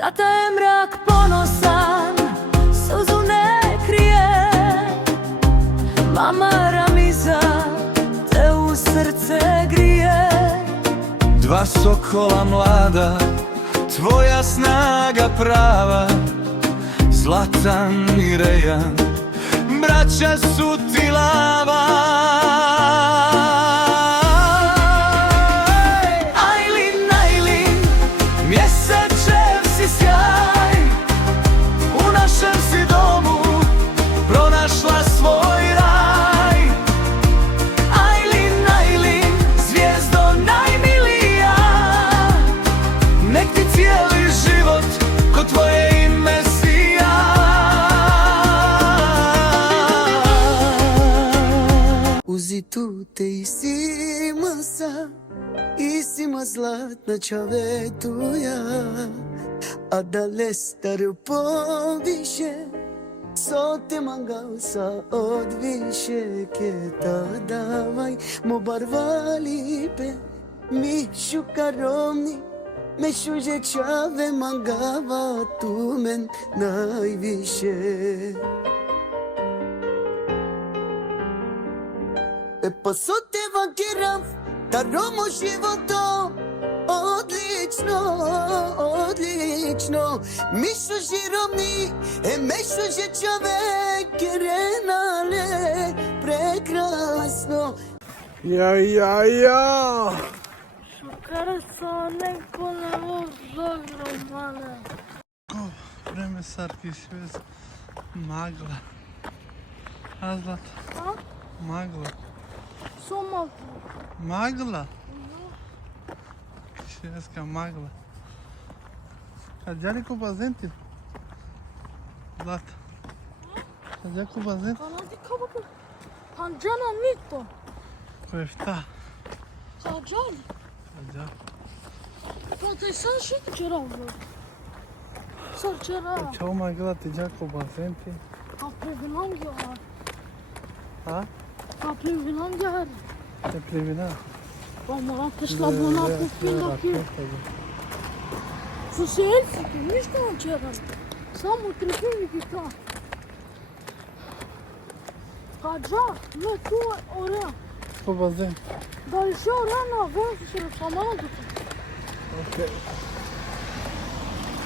Tata je mrak ponosan, suzu ne krije. Mama Ramiza te u srce grije. Dva sokola mlada, tvoja snaga prava. Zlatan i Rejan, braća su ti lava. Ajlin, Ajlin, mjesečev si sjaj. U našem si domu pronašla svoj raj. Ajlin, Ajlin, zvijezdo najmilija. Nek ti cijeli život ko tvoje ime sija. Uzi tu te isima sa, isima zlatna čavetuja. A da lestar poviše, sote mangal sa odviše. Keta davaj mo barvali pe, mi šukaromni. Me šuže čave mangava tu men najviše. E pa sote vakiram, daromo životom. Odlično, odlično. Mišo žirovni, mešo žečave, kerenale, prekrasno. Ja. Kara sa neko ne zove mane. Vreme sarki svez. Magla. A Zlata? A? Magla. Soma. Magla? Švedska magla. Kad ja neko bazen ti? Zlata. Kad ja ko bazen? Kanadi kabakı. Pancana nito. Kofta. Kacan. Kad ja. Patay sen şey çorabı. Sar çorabı. Čau magla ti ja ko bazen ti? Kapı binan gel. Ha? Kapı binan gel. Te plivina. Ama ateşla bana pupin bakıyor. Su sel sıkılmış da çorabı. Sam utripim gita. Kacan. Ne tu oraya. Ko bazen? Da işe oraya ne? Ben şöyle samana tutun. Okej.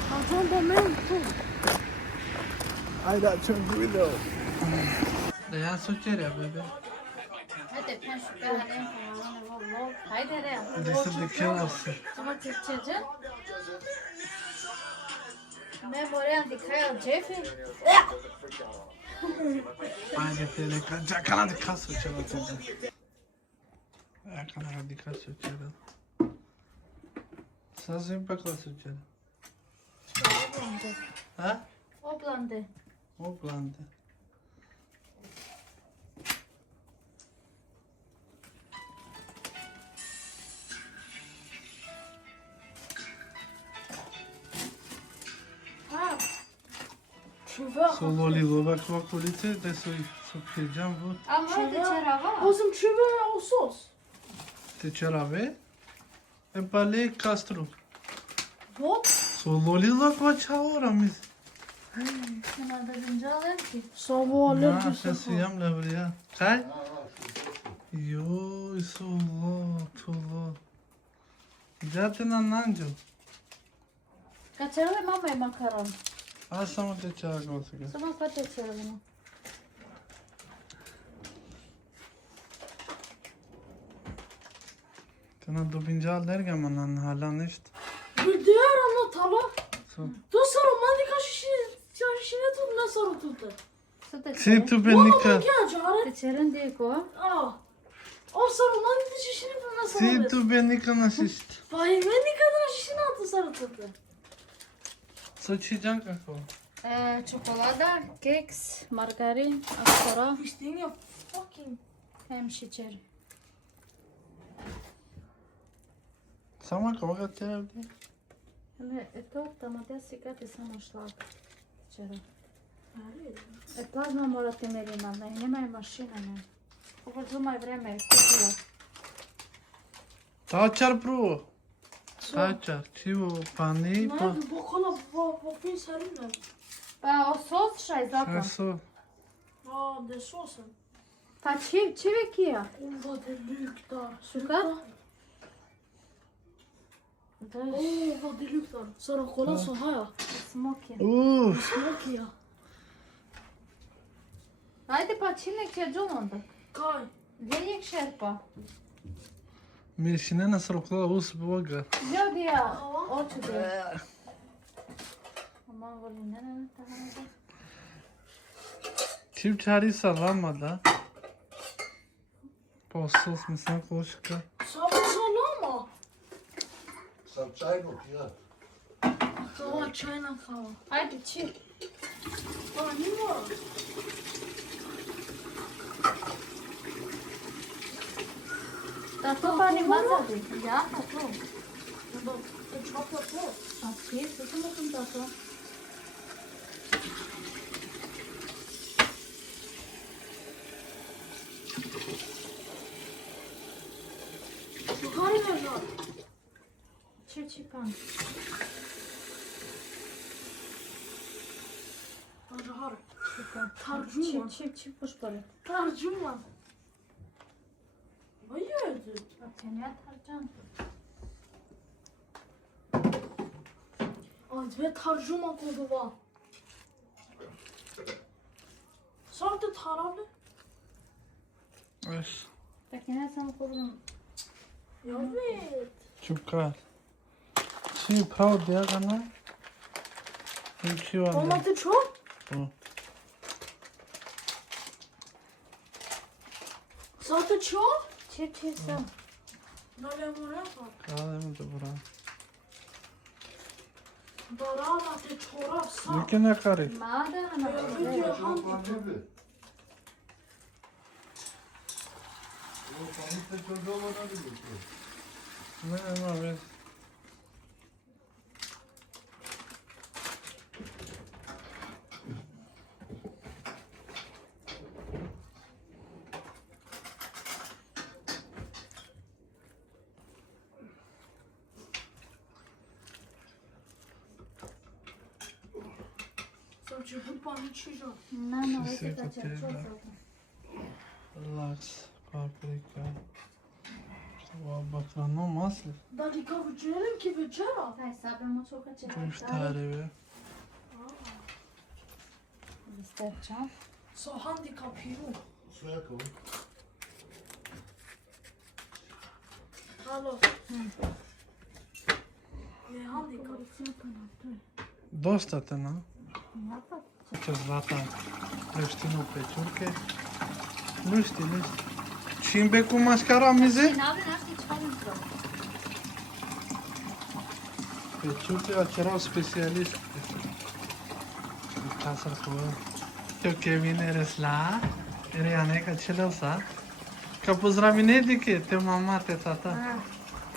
Kacan da men tu. Ajde, ćemo video. Da ja sočer ja, bebe. Hadi ben şu kahvenin falan var. Haydi re. Gdje se dekela se. Ama Türkçece. Ben buraya dikkat Jeffy. Ajde te neka, čakala neka sočera tebe. Ja kana neka sočera. Sasvim pakla sočera. Oblandı. Ha? Oblandı. Oblande. Ha. Çuva. Solo lilova kvakolice, da su pjeđam bu. Ama hadi çarava. Ozum çuva o sos. Te čarave. E pa le kastru. What? Solo lilova kva čaora mis. Şuna da güncel ki. Sabah Na, alerjisi. še si jam levrija. Kaj? Joj, solo, solo. Džate na nanđu. Kaçarava mama makaron. A samo te čago сега. Samo kaç çaravını. Tena dobinjal derga manan hala nešto. Bir diğer anla tala. So. Da sarı mandika şişine tut ne sarı tuttu. Sada Si tu ben Valla nika. ben genç haret. Kaçarın diye ko. Aa. O sarı mandika şişini tut ne sarı Si tuttu. tu ben nika nasist. Vay ben ne kadar şişine attı sarı tuttu. Soči kako? Çikolata, keks, margarin, aspara, İşte ya fucking. hem şeker. Sama koga te ovdje? Ne, to tamatja si kati samo šlag. Včera. Plazma morate merima, da i nemaju mašina, ne. Ovo zumaj vreme, kupila. Ta čar prvo. Saçar, çivo, pani, pa. Nerede? Bakalım. Bakayım serin ne? Pa o sos šaj zato. Şaso. Aa, de sosen. Pa čivek je. Onda de luktar. Sukat? Oo, vad det luktar. Sara, kolla så här. Smok je. Smakar ja. Ajde pa činek će džun onda. Kaj? Gdje šerpa? Mirişine nasıl okula us boga. Gdje ja? Oču gdje. Aman volim, ne, tahana. Çiv çari sallamada. Postos misin koşka. Sabah salama. Sam čajnog, ja. Kava çayla kava. Ajde, čiv. Aa, ne var? Da to pa ni mazati. Ja, pa to. Onda de çapla to. A čiv, to sam okum da to. Yukarı ver lan. Čiv, čiv pan. Hadi har. Čiv, čiv, čiv pošpore. Tercüman. Hayırdır? A ten ja tarcan. Ay, ve tercüman kodu var. Sardı taraflı. Es. Tak ne sam kurum. Evet. Çukar. Çiv prav diye kana. Çiv anne. Olmadı çok. Bu. Sardı çok. Čiv, čiv sam. Böyle buraya bak. Kadem de bura. Darama te çorap sar. Yüküne karı. Mada, ana. Video handi. Gibi. O panikte çocuğu olabilir. Ne ama ben. Sardı bu bana çiğdem. Na, no, Sve vete da će to čo tebe. Laks, paprika. Šta ova bakla, no masli. Da li kao večerim ki večera? Daj, sabemo čo kad će. Kruštare be. Listerča. Så handi kapiru. Sve kao. Halo. Ne handi kap. Dosta te, no? Napad. Će zlata ljuštinu pečurke. Ljušti. Čim beku maškara mize? Navre našti čvanitro. Pečurke açera specialist. Kasar kovo. Teo Kevin eresla. Ere aneka čelosa. Ka pozdravi nedike, te mama, te tata.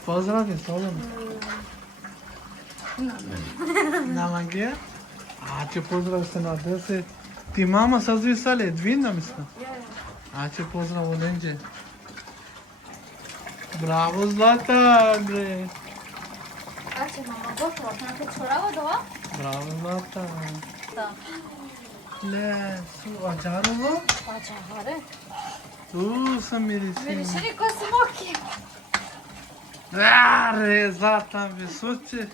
Pozdravi, solom. Nama gdje? A će pozdrav se na adrese. Ti mama sa zvi sale, dvina mislim. A će pozdrav od Enđe. Bravo Zlata, bre. A će mama gotovo, znate čorava dova? Bravo Zlata. Da. Le, su ađarovo? Pa će hore. Sam mirisi. Mirisini ko smoki. Are, Zlata, visoče.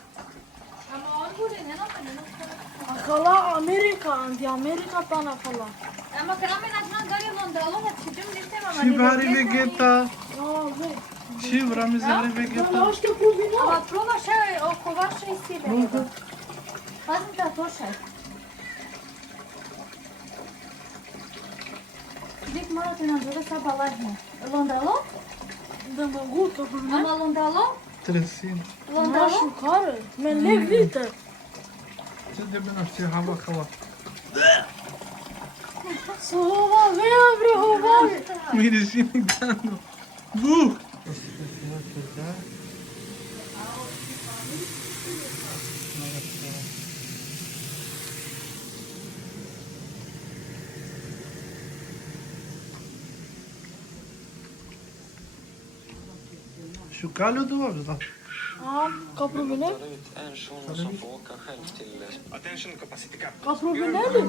Ama on bude, ne napad, ne napad. Akala Amerika andi Amerika tana kala. Ama kad me nađe gari Londalo, da ću ne tema mani. Či bari vegeta. Aa, ve. Či vrami zari Da vegeta. lašte kuzina. Ama proba še oko vaše i sile. Pazim da tošaj. Dik morate nam zove sa balajne. Londalo? Da mogu to bunu. Ama Londalo? Tresin. Londalo? Našu kare. Men ne vidite. Če debe našti hava hava. Sova, ve bre hova. Mirisini gano. Buh. Şu kalyo da var da. Ja, kapro bine? Kapro bine du?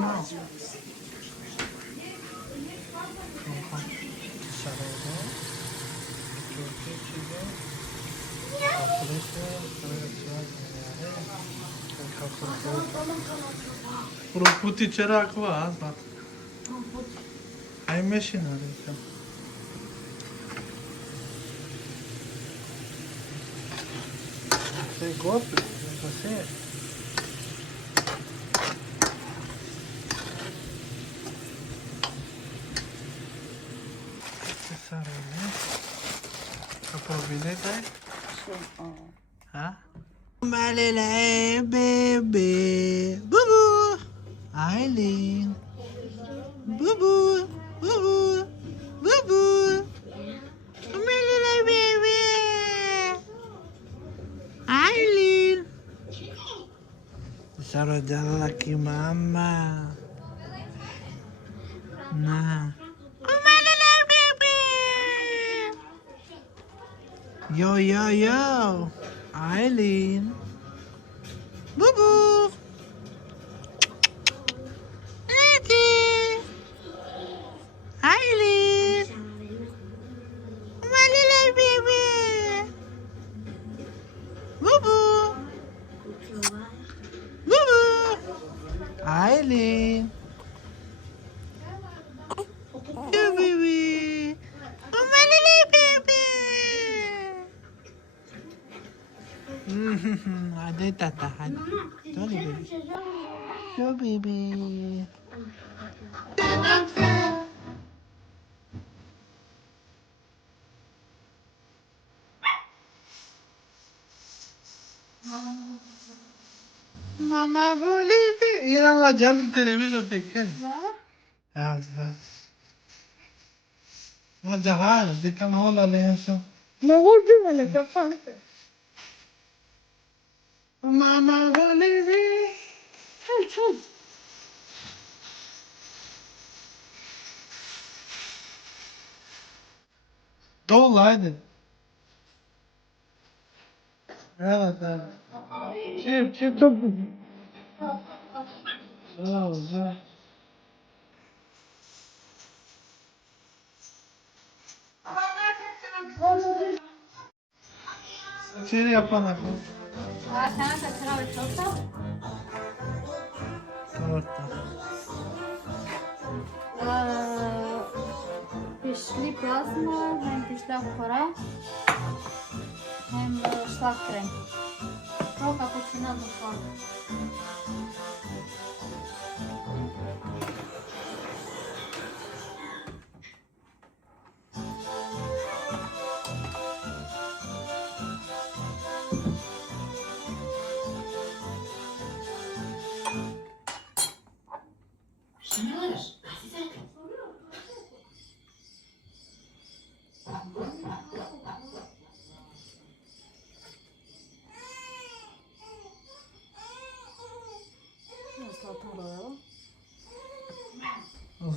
Proputi c'era qua, hai machinery. Sei golpe, você. Sarele. Kaprovine dai? Ha? Malele bebe. Bubu. Aileen. Bubu. Bubu. Bubu. Malele bebe. Aileen. Sarò già che mamma. No. Yo, yo, yo. Eileen. Boo boo. Eileen. My little baby. Boo boo. Boo boo. Eileen. Yo, baby. My little baby. Hadi tata, hadi. Sorry, baby. Yo, baby. Mama volevi io non ho già il televisore perché? Ma già, det kan hålla läsa. Men vad du eller vad fan? Mamma volevi. Helt sant. Dolaydı. Evet, evet. Çift çok Sağ ol, sağ ol. Saçını yapana kal. Sen kaçıra ve çoksa? Torta. Pişli plazma, hem pişli para, hem şlak krem. Çok cappuccino mutfak.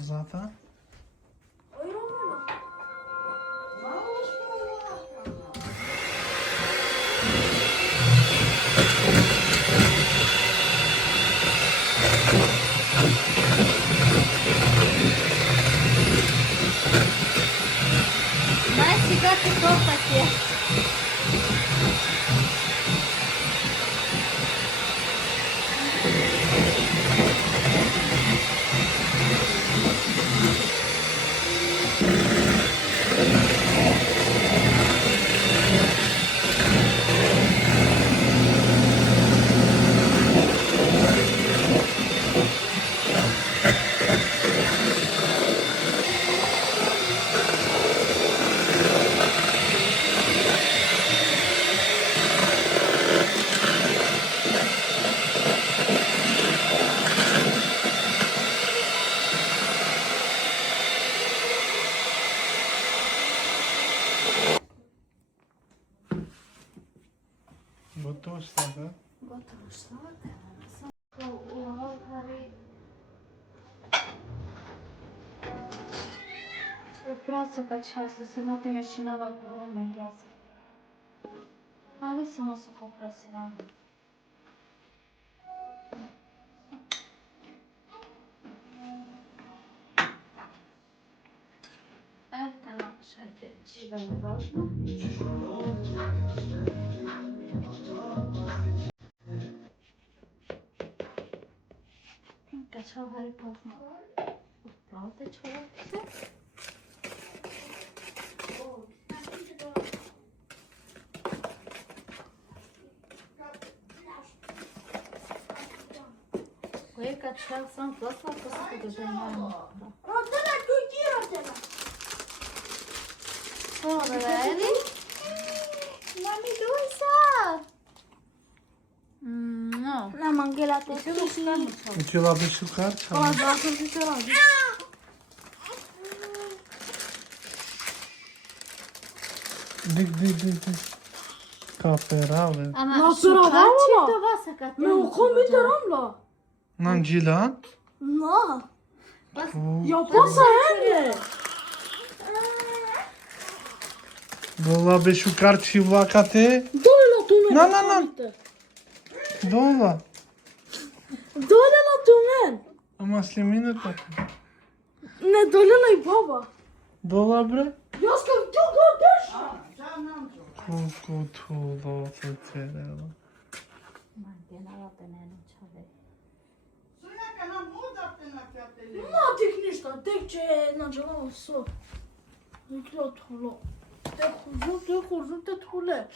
Zaten. Знаешь, всегда ты кто такие? Готово слага. Готово шлак. Просто качаться, сегодня я ще на вагоне. А Али само се попросила. Ето, ще ти да не важно. Качал Хари Потър. Правда, човек? Кой качал сам пласла, после да занимаем. Родина, туки родина. Добре, ли? Мами, дуйса! На мангелата. Uçuyorlar bir şu kar çalıyor. Ала, да, съм ти се ради. Dik. Kafera abi. Ама На шукар, пиравала? че това са като? Ме окон ми терамла. Lan cilan. На. Bu Я поса енле. Dola be şu kar çivakate. Доле на тумен. На. Dola. Доле на тумен. Ama slimine tak. Не, доле на и баба. Dola bre. Јас кам ти годеш. Kuku tulo tuterela. Ма, геналата не е човек. Ма тих ништа, тек че е наđelamo со. Никло тхуло. Те хурзу, те тхуле.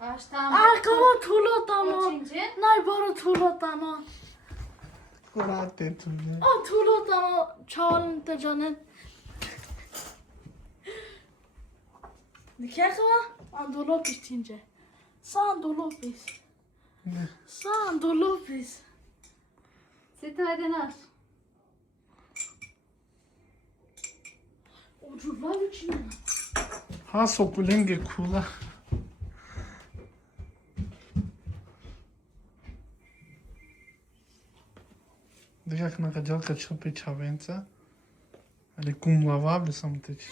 Аз там... Аркамо тхуло тамо. Починче? Най-баро тхуло тамо. Kurate tule. А тхуло тамо. Чаолен те джанен. Дикяхва? Андолопис тинже. Са андолопис. Са андолопис. Сито единаш. Ucuzlar içine. Ha sokulenge kula. Deci când căgeal căciul pe ceavența, ale cum lavabil să mă teci.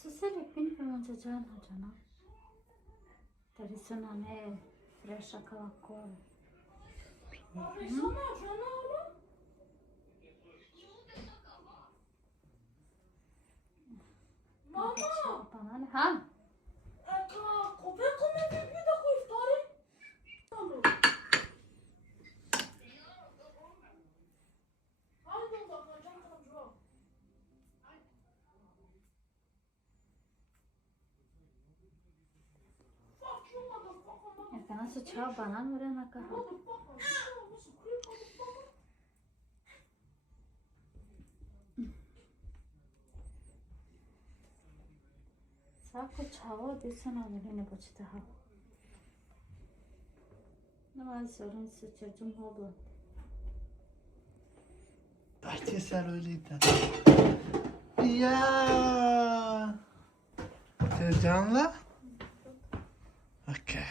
Susele pin pe măcăgean hăgeana. Tări ne freșa ca la core. Mama! Banane. Ha? Eka, kopek kome bir de koy iftari. Haydi o da kaçan kaçıyor. Fuck you, motherfucker. Este nasıl çao banan mı rena kaha? Sako çao desana verene başta ha. Ne var sorun sıçacım oldu. Bahçesel öyleydi. Ya. Sercan'la? Okey.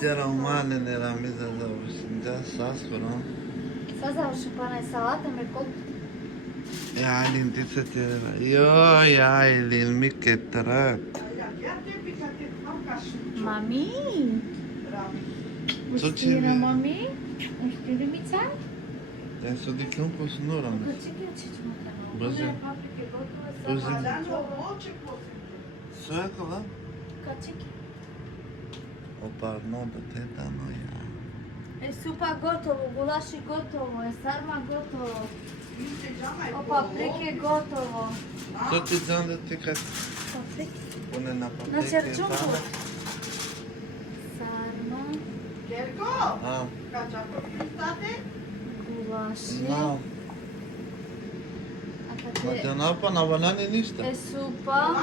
Ceramale era mesa da ușinja saspro. Să završi pana i salata me kod. Ja, Ailin, ti se tjera. Joj, Ailin, mi ketrat. Mami? Co ci Ustira vi? mami? Ustira mi can? Ja su diklom po snoram. Kaçık açıcım o Băză. Băză. Suecă, da? Kaçık. O pardon, pe teta nu ia. E supa gotovo, gulaši gotovo, e sarma gotovo. O paprike gotovo. To ti dam da ti kad pune na paprike. Na čerčunku. tamo. Sarma, A, gulaši. no. A kad Ma je te napa na banani ništa. e supa.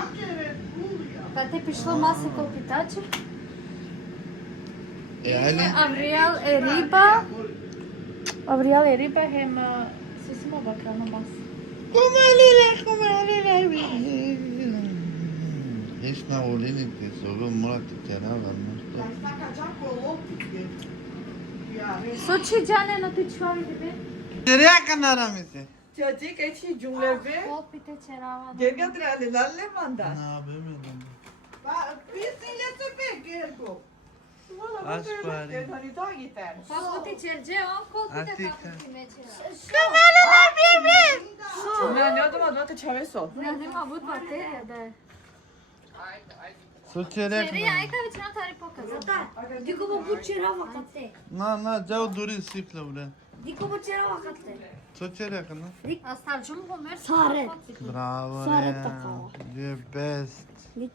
Kad te prišlo mase kopitače. E, ajde. Abrial e riba hem se smo bakrano masa. Ești na olinite, să o văd mult tereava, nu știu. Soči džane no ti čuvari tebe? Tereaca n-aramite. Çocuk eçi cümlebe. Kopite čerava. Gerga trale lalle manda. Na, bemedim. Biz yese be gergo. Aç bari. Hani daha gider. Kako ti čerđe on kopite A ti kako ka- ti meče. Ben ne odama da te çaveso. Ne nema bud baterija da je. Su cerec, Seri, aj kad već nam tari pokazati. Dico bo bucerava kate. Na, ceau duri siflă, bre. Dico bucerava kate. Su cereaca, nu? A starčum ho mer. Sare. Bravo, Sare Rea. takava. E best. Dik.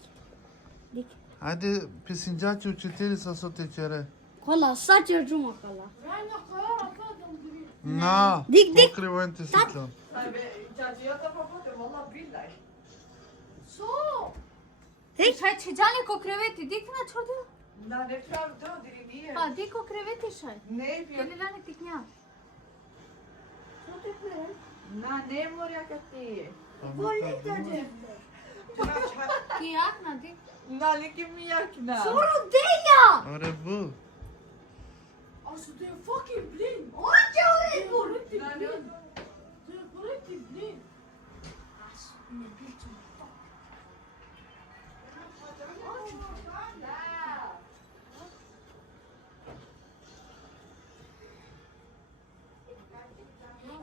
Hadi pisincați učitelji să te cere. Kola saçer cuma kola. Na, Dik, dik. pokrivajte siflă. Çacıya da papote valla billahi. Šaj čiđani ko kreveti, dik na čudu. Na ne prav da dirimiye. Pa dik ko kreveti šaj. Ne yapıyor? Keli lani tiknja. Na ne morja kati. Ki jak na dik. Na likim mi yakna. Ore bu. Also they're fucking blind. What you doing? Na ne They're collective blind.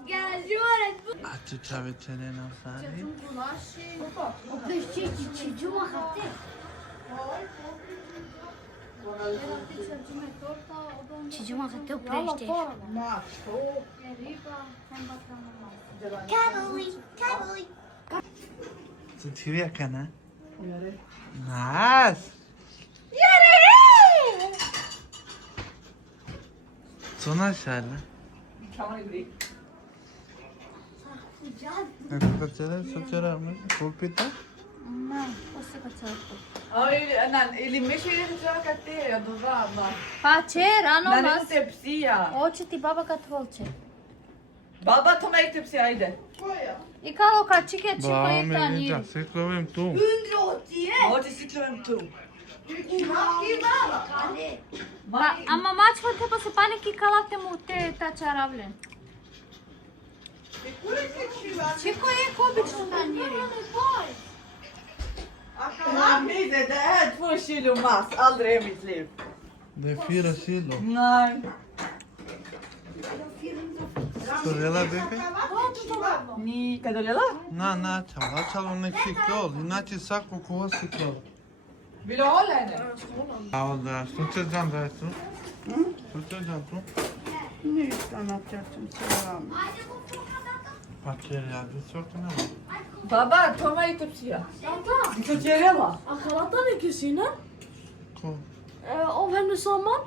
Gel jure. Ați ceave cere na sari. Gulaši. Opeşçi cuma kate. Evo ti čerđume torta od onda. Cuma kate opeşçi. ma što? E riba, hem bakrano masa. Caroline. Su cireaca, na? Nas. Suna şarla. Kamal ibrik. Să cere, să cere, pulpita? Ne, o se ka čerko. Ay nan elime şeyleri sıcak kati ya dobra abla. Pa čer, ano Na ne mas. tepsiya. Oće ti baba kad volče. Baba toma ek tepsi ajde. I kao kad čike čiko Bravo, i tanjiri. Melinda, să clovem tu. Ovdje siklujem tu. Pa, ama mač hote pa se paniki kalate mu te ta čaravljen. Čiko je kobično tanjiri. Hamide det är 2 kilo mass, aldrig i mitt liv. De 4 kilo. Nej. Sorela bebe? Ni kadolela? Na, çal onu siklo. İnače sako kuva siklo. Vill du hålla henne? Bravo da, što će dan da je tu? Što će dan tu? Pa čere, ja bi çok ne var? Baba toma ek tepsiya. Git çeyrela. Akalatan ikisini. Ko? Av henne samman.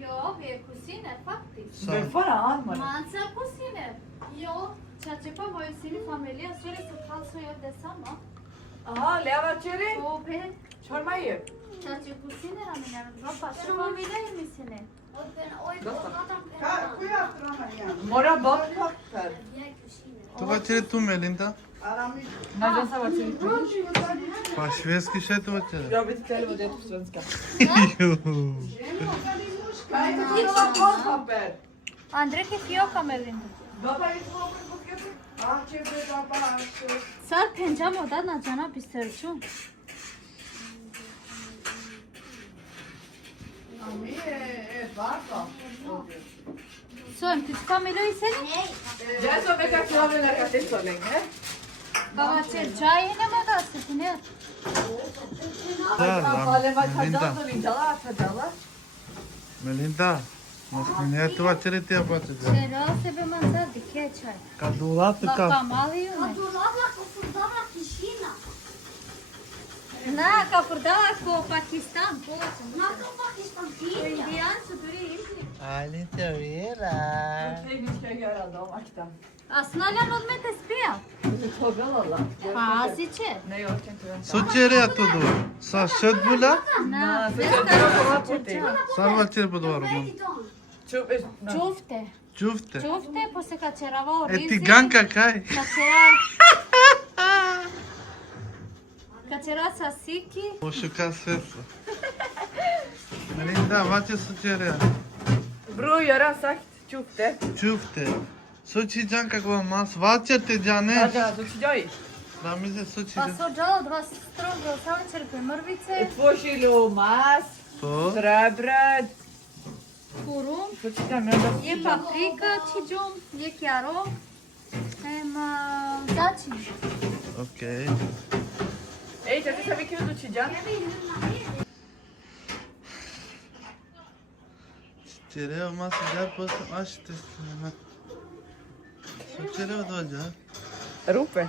Jo, vi je kusiner faktiskt. Ben fara alma. Man ser kusiner. Jo, čačepa moju sini familija sve su kalso je ovdje sama. Aha, leva çeri. O be, Çorma ye. čače kusinera mi ne, dva pa še familija je mi sine. Mora bak pakter. Tu va cere tu, Melinda? Nereden sa var çeri? Pa švedski še tu va cere? Jag vet inte vad det är på svenska. Jo. Nej, det är badpapper. Andrej je fioka Melinda. Baba hiç babamı bu gibi. Ahçebe baba ahçe. Sar pencam oda na cana bisterču. Ami varsa. Son, ti familija i seni? Jag som är kanske har velat att det så länge. Baba çer, çay ne mi da sesini? Da, Hale bak Melinda. hadi vincalar hadi. Melinda, Masline, това че ти я паче. Черо себе манза дике чай. Кадулата Бака ка. мали юне. Durava cu fundava tișina. На, капурдала ко Пакистан, повече. Na că Pakistan fiind. Индиан су дури изли. Али те вира. Tekniska göra dem akta. Асналя нодмете спија. Du toggar alla. Па азиче. Nej, jag orkar inte vänta. Сочере туду. Са шет була? На, Så jag drar på vattnet. Сарва чер будвар. Чуфте. Чуфте. Чуфте, после качерава Е оризи. ти ганка кај? Качера сасики. Ошука светло. Нали да, ваче сочере. Bror, jag har sagt tjofte. Чуфте. Сочи джан какво мас. Ваче те джане. Hadi, då ska jag i. Да ми се сочи. Па со джало два строго савчерпе мрвице, 2 kilo mas, То. brödbröd. курум, Så tittar jag med е паприка, чиджум, е кјаро, зачи. Окей. Ej, det är så mycket du tjidjan. Чере мас джа после аш те сна. Сочере доđа. Rope.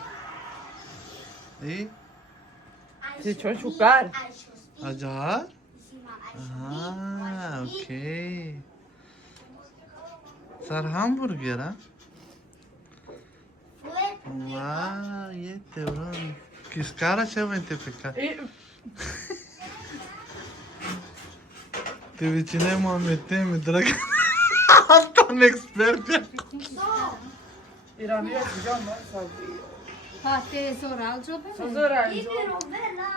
И Det är tjockar. Acar? Aha, okej. Sar hamburger ha? Wow, jete bro. Kiskara će vam te peka. Te većine Muhammed'e mi draga? Tam ekspert ya. İran bir tjidjan var. Па те зорал джобе. Så zorar han. Iberovela.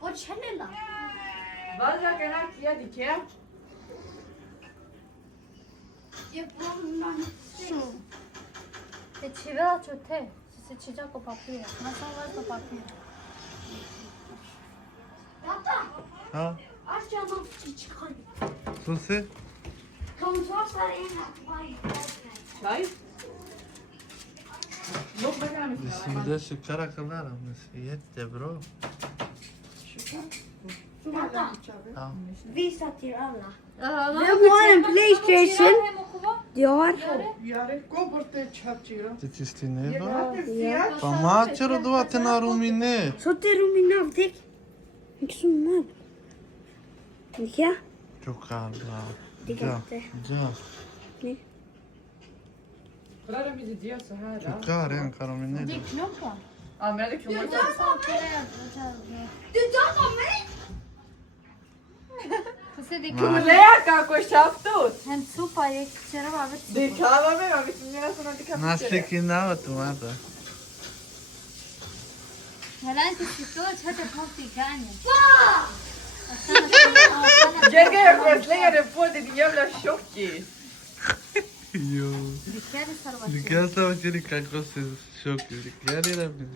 O çenela. Bazı kadar kiya dike. Yapımdan. Те чивела чоте. Се чиджа ко папира. На сам важно папира. Tata. Ha, Aç canım çıkar. Susi? Kontrol sarayına. Vay. Çay. Yok bakalım. Şimdi şekara kadar ama jete bro. Tata. Ha. Visa till alla. Vem har en PlayStation? Jag har. Ти чистине ба? Па мачеро дувате на румине. Så till rummen avtäck. Inte så många. Ja. Чукар, да. Det Джа, kan inte. джа. Kolla de vill ge så här. Då. Чукар, en карамине. Det är knoppar. Använder kronor. Du dödar mig! Se det Nej. Leka ko shaftot. Hem supa je черва веќе. Det kan vara med, vi menar såna det kan Нашли кинава тумата. Хеланти си тоа чате попти гање. Jerga, jag kommer slänga den på dig din jävla tjockis. Йо. Дикери сарвачи. Лика става чери како се шоки. Лика ли да ми?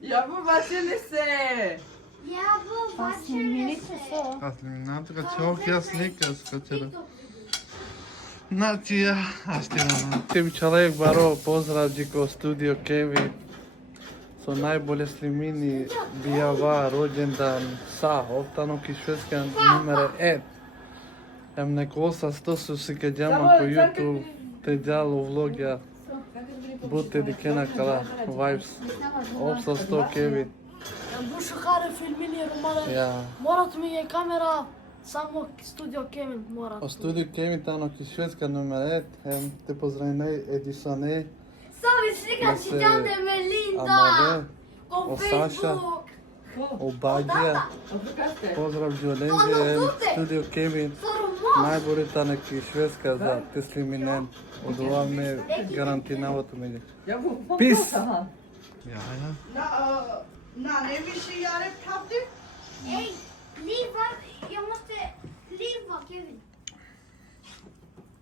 Jag får bara till se. Ja, vad Снимите со. Аз ли мината ка чок ја слика скачера. Значи аз ще имам. Теби човек баро поздрав Джико студио Кеви. Со најболе слимини бијава роđendan са останок и шведскан номер 1. Ем неко са 100 su si ke đama ko YouTube te djalo vlogja. Bute dikena kala vibes. Opsa 100 Kevi. Bu shukare filmin je romane. Ja. Morat mi je kamera samo studio Kevin morat. O studiu Kevi tano ki švedska nummer 1. Em te pozdravljaj Edisone. Sam vi slika Da se čitande med Linda. Amade. På O Sasha. Facebook. O Badja. Pozdrav Đolenđe. Studio Kevi. Så roman. Najbolje tano ki švedska za te sliminen. Od ova me garantinavatu mi. Jag får Piss. han. Ja, ja. Nej, vi ska göra plattor. Ey, Liva, jag måste... Liva, Kevin.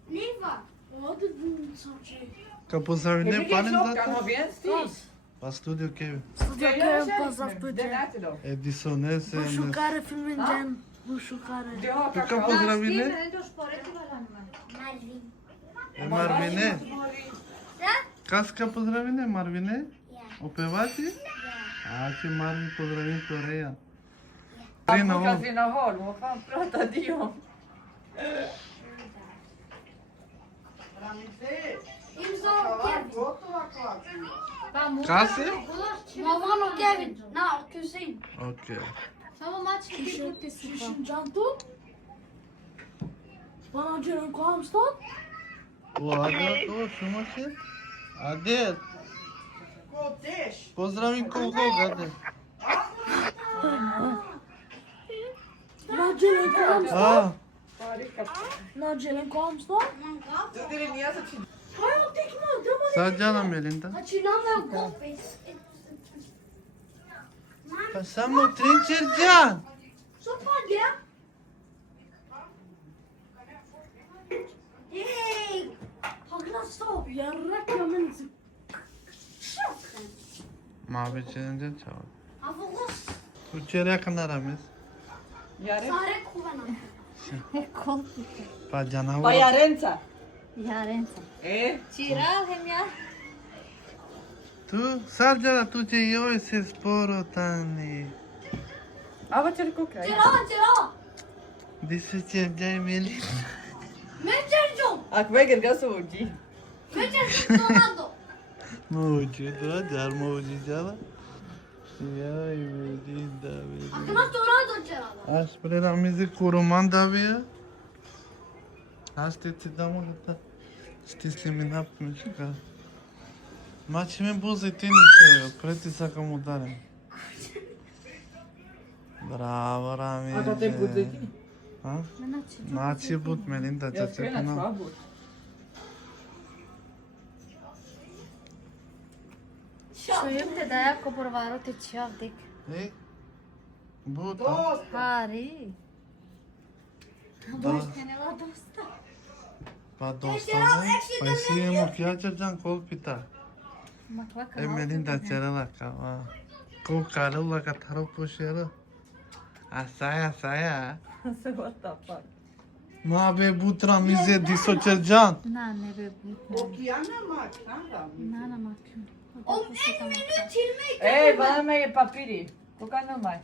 Liva. Ja, det är sån tjej. Ka pozdravljaj Vilken panem klockan zata? har vi en stil? Pa studio Kevi. Studio Jag Kevin känner pozdrav mig. på Den det. äter då. Edisone Bu se. shukare filmin den. Bu shukare. Du har Ka kakao. pozdravine? Marvin. Marvine. Kas ka pozdravine Marvine? Ja. Opevati? Azi mari pozdravim Koreja. Apuka si na hol, vad fan pratar de om? İmza Kevin. Kasim? Maman och Kevin. Na, kusin. Okej. Samo maç kişi. Şişin cantu. Bana canım kalmıştan. O Adel to, şuma şey? Adel. Pozdravim kogo, Adel. Na canım kalmıştan. Ah, Na canım kalmıştan. Det är nya så till. Hayır tekme adamı. Sajjana Melinda. Açılan ve kopis. Passamo Trincerjan. Sopa ya. Hey. Hakla stop. Yarrak yaman. Mavi çelince çağır. Avogos. Uçeriye kadar amiz. Jaren. Sare kuvana. Pa canavar. Pa Jarenca. Jarenca. Ciral hem ya. Tu, Sajjana, tu će joj se sporo tani. A vad ska du koka? Cera. Di se Trincerjan Melinda. Mecercom. Ak väger ga soğucu. Mecercom Donaldo. Mauđu, dođar mauđu jala. Jaj, Melinda, Melinda. Akına Donaldo Cera. Aspre mizi kuruman da bir ya. Așteți damă gata. Știți li mi napme și ca. Ma ce mi buzi tinice, preti sa camudare. Bravo, Rami. A te budzeti? Ha? Naci but Melinda, Ja ce ce spelar până. svabot. Čujem te da jako porvaro te čavdik. Ei? Buta. Hari. Da. Pa dosta, ne? Pa si imamo fjačarđan kolpita. E Melinda cerela kava. Ko kalula ka taro pušero. A saya. Så what the fuck? Ma be butra mize disocerjan. Na ne be butna. Na na makım. Ej, bana me papiri. Koka numaj.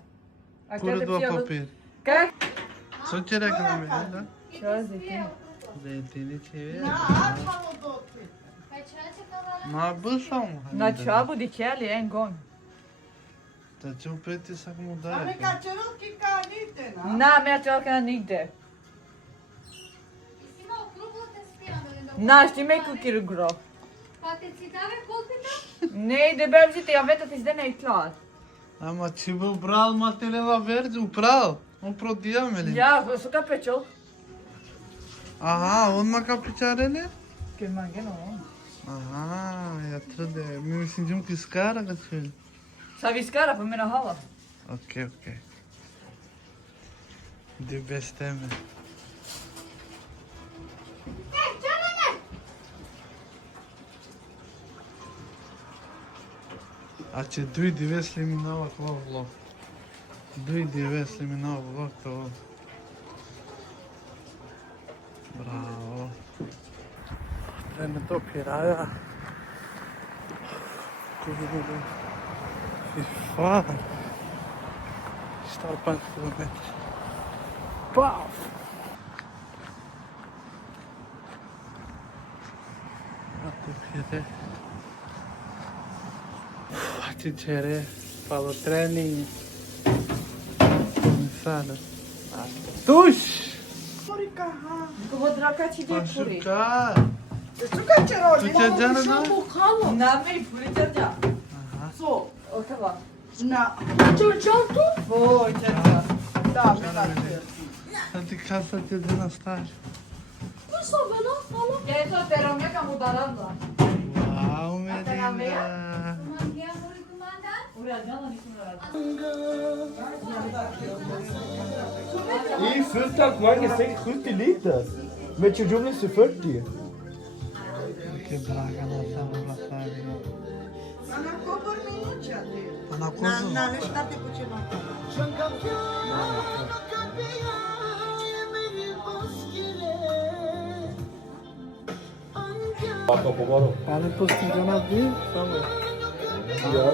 A Pure kada dva ti papir. Kak? Sočere kada Melinda. Čo zeti? Zeytini çevir. Ma bısam. Na čabu di ćeli en gång. Da će u pritisak mu dajati. Na, men jag tror jag kan nigde. Na, što me kukiru gro. Poate ți dave kolpita? Nej, det behövs inte. Jag vet att tills den är klar. Ama ce vă upral materiala verzi, upral. Un prodia Melinda. Ja, så kan pechol. Aha, on ma capiciarele? Gud, man kan nog. Aha, jag trodde. Men vi simțim că scara că ce. Så vi ska på mina halva. Ok. Du bestämmer. A ce dui divers liminava cu vlog. Dui divers liminava vlog to. Bravo. Prende to piraja. Kurde. Fy fan. Står 5 kilometer. Paf! Ako pire. Ti cere palo trening. Começada. Tuš! Какво драка ти де пури? Pašuka! Сука черо, Tu ce geană, da? Bokalo. На ме пури дърдя. Со, отава. Na. Cantu. Во, дърдя. Да, Santi casa te de na staj. Bu sabana falan. Я ето те ромя към ударанда. Wow, Melinda! Уря, няма никой не рада. I fullt tank 670 liter. Men Chujum är 40. Que draga na sala la sala. Ana cozu. Ale postigliona di? Samo. Ja.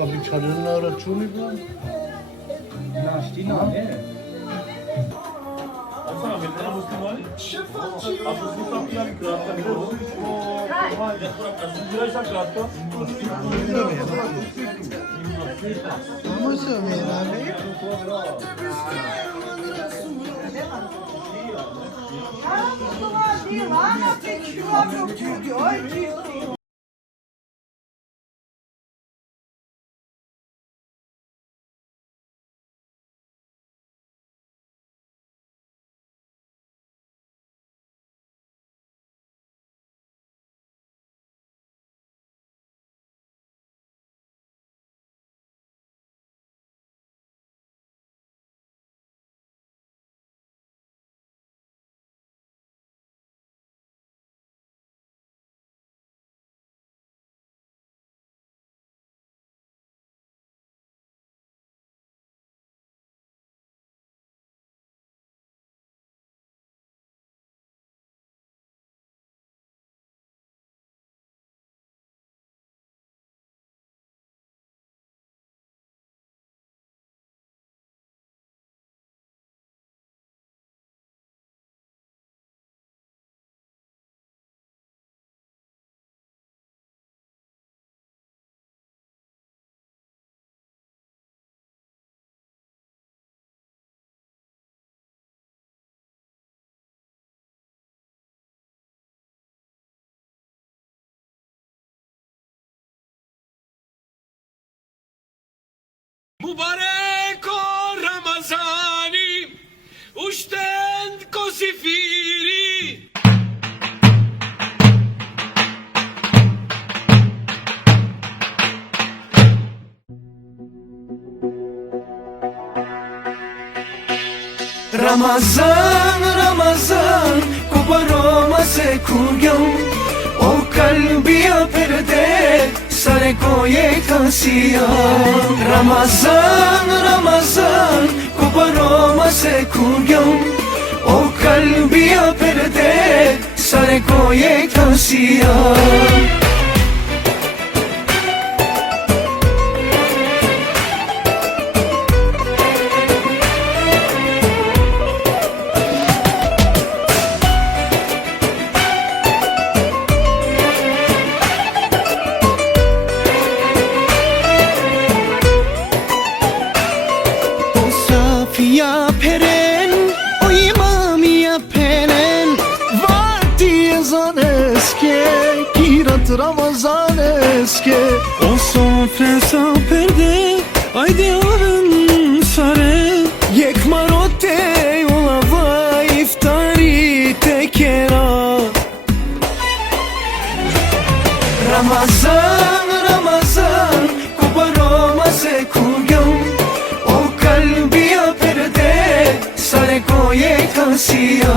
Kami çalınla raçuni bu. Naști, nu, ne? Asta am venit la muslimani? A fost cu capila creată, nu? Hai, ajungeai așa creată? Vamos a ver, a ver. Mübarek o Ramazani, ushten kosifiri. Ramazan, Ramazan, kubaroma se kugam. O kalbiya perde, sare koye kasiya. Ramazan, Ramazan, kubaroma se kugam. O kalbiya perde, sare koye kasiya. Ya peren, o imamiya peren. Vakti ezan eske, kirat Ramazan eske. O sofresa perde, ayde arın sare. Yek marote olava iftari tekera. Ramazan, Ramazan, kubaroma se kugam. O kalbiya perde, sare koye kasiya.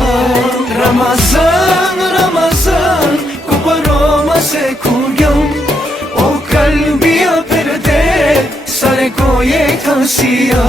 Ramazan, Ramazan, kubaroma se kugam. O kalbiya perde, sare koye kasiya.